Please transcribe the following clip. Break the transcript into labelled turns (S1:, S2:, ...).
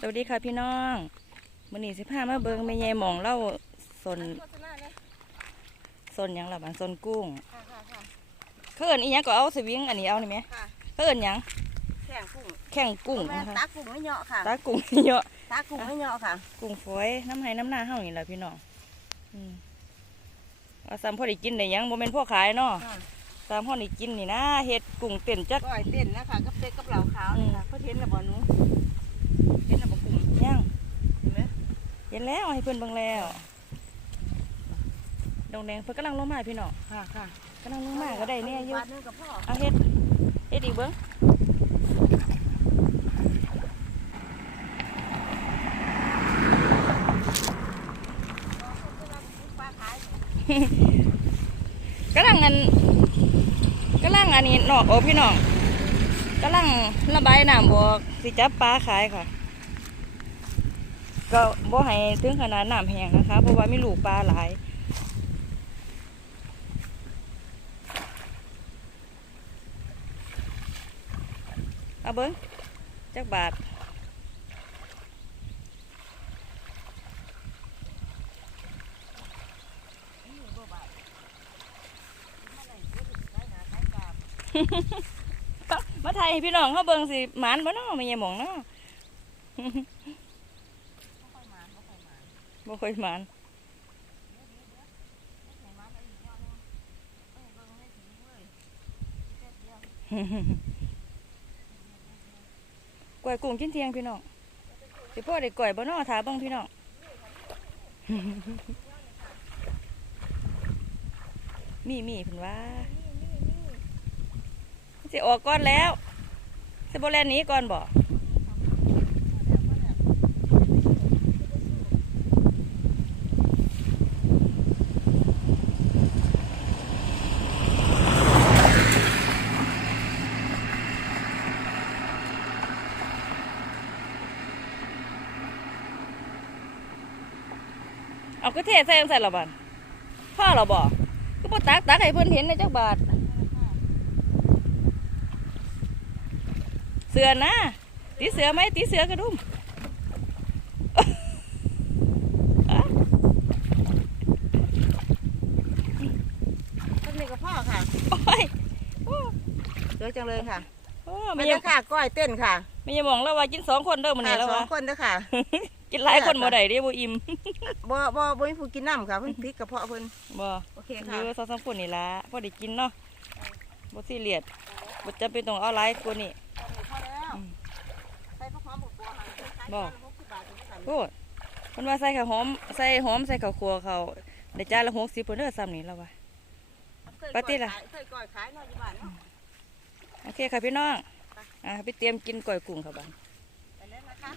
S1: สวัสดีค่ะพี่น้องมื้อนี้สิพามาเบิ่งแม่ใหญ่หมองเล่าสน
S2: โฆษณาเลย
S1: สนหยังล่ะบันสนกุ้ง
S2: ค่ะค่ะค่ะ
S1: เขาเอิ้นอีหยังก็เอาสวิงอันนี้เอานี่แหม
S2: ค่ะ
S1: เขาเอิ้นหยัง
S2: แข่งกุ้ง
S1: แข่งกุ้ง
S2: แม่
S1: นะคะ
S2: ตากุ้งไม่เหยาะค่ะ
S1: ตากุ้งเยอะ
S2: ตากุ้งไม่เหยาะค่ะ
S1: กุ้งฝอยน้ำไห้น้ำหน้าเฮานี่แหละพี่น้องอืมเอาซ้ำพอได้กินได้หยังบ่แม่นพ่อขายเนาะ
S2: ค่ะ
S1: ตามพ่อได้กินนี่นะเฮ็ดกุ้งเต้นจัก
S2: ก้อยเต้นนะคะกับเป็ดกับเหล่าขาวนี่ค่ะเพื่อเทนระบ่หนูเทนระบ่กุ้ง
S1: ยัง
S2: เห็นไหม
S1: เห็ นแล้วให้เพิ่นเบิ่งแล้วดงแดงเพิ่นกำลังลงมาพี่น้อง
S2: ค่ะค่ะ
S1: กำลังลงมาก็ได้เนี่ยอยู่
S2: บาทหนึงกับพ่อ
S1: เอาเฮ็ดเฮ็ดอีกเบิ้ง
S2: ปลาขาย
S1: กำลังอันกำลังอันนี้นอกโอ้พี่น้องกำลังระบายน้ำออกสิจับปลาขายค่ะ ก็บ่ให้ถึงขนาดน้ำแห้งนะคะ เพราะว่ามีลูกปลาหลายเอาเบิ้งจักบาทมาไทยพี่น้องเขาเบิ่งสิหมานบ่เนาะไม่ยายหมองเนาะ บ่ค่อยหมานกล้วยกุ้งกินเทียงพี่น้องสิพ่อได้กล้วยบ่นาะถาเบิ่งพี่น้องมีมีเพิ่นว่าสิออกก่อนแล้วสิบ่แล่นนี้ก่อนบ่ เอาก็เทใส่จังใส่ละบันพ่อเราบอกก็บ่ตักตักให้เพิ่นเห็นในจักบาทเสือนะตีเสือไหมตีเสือกระดุม
S2: ต้นนี้กับพ่อค่ะ
S1: โอ้ย
S2: เยอะจังเลยค่ะ
S1: โอ้
S2: ไม่
S1: ไม่
S2: ได้
S1: ยัง
S2: ค่ะ ก้อยเต้นค่ะ
S1: ไม่ยังมองแล้วว่ากินสองคนเด้อมัน
S2: ค่ะ
S1: นี่แล้ว
S2: สอ
S1: ว่าง
S2: คนเด้อค่ะ
S1: กินหลายคนบ่ได้เด้บ่อิ่ม
S2: บ่บ่บ่มีผู้กินน้ำค่ะเพิ่นพริกกระเพาะเพิ่น
S1: บ่
S2: โอเค
S1: อ
S2: ค่ะ
S1: ยู่สองสามคนนี่ล่ะพอได้กินเนาะบ่ซีเรียสบ่จำเป็นต้องเอาหลายกว่านี้
S2: พอแล้ว
S1: อืม
S2: ใส่ผักหอมบักบัวค่ะขาย
S1: บ่
S2: จานละหกสิบบาทถึงสั่น
S1: โอ้ยเพิ่นว่าใส่ข้าวหอมใส่หอมใส่ข้าวคั่วเขาได้จานละ60เพิ่นเด้อซ้ำนี่แล้วว่า
S2: เคย
S1: ปาร์ตี้ล่ะ
S2: ขายเคยก้อยขายเนาะอยู่บ้านเนาะ
S1: โอเคค่ะพี่น้องอ่าไปเตรียมกินก๋วยกุ้งค่ะบ้าน
S2: ไปแล้วนะคะ